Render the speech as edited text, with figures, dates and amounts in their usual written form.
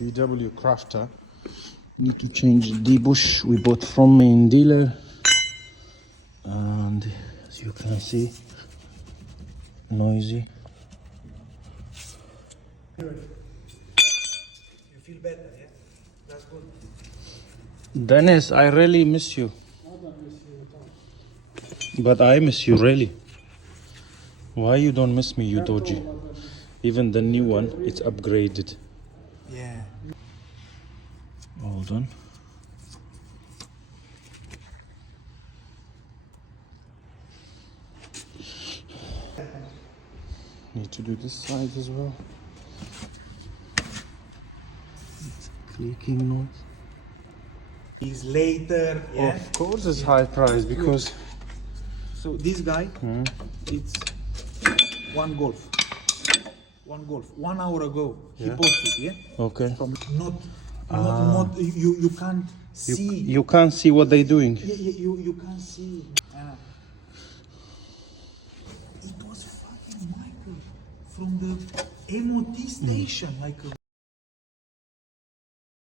VW Crafter. Need to change the bush we bought from main dealer, and as you can see, noisy. You feel better, yeah? That's good. Dennis, I really miss you. I don't miss you at all. But I miss you really. Why you don't miss me, you dodgy? Even the new one, it's upgraded. Yeah. Hold on. Need to do this side as well. It's a clicking noise. Is later, yeah? Of course it's high price because So this guy, it's one golf. 1 hour ago, he posted, yeah? okay. From not you can't see. You can't see what they're doing. Yeah, you can't see. It was fucking Michael from the MOT station, like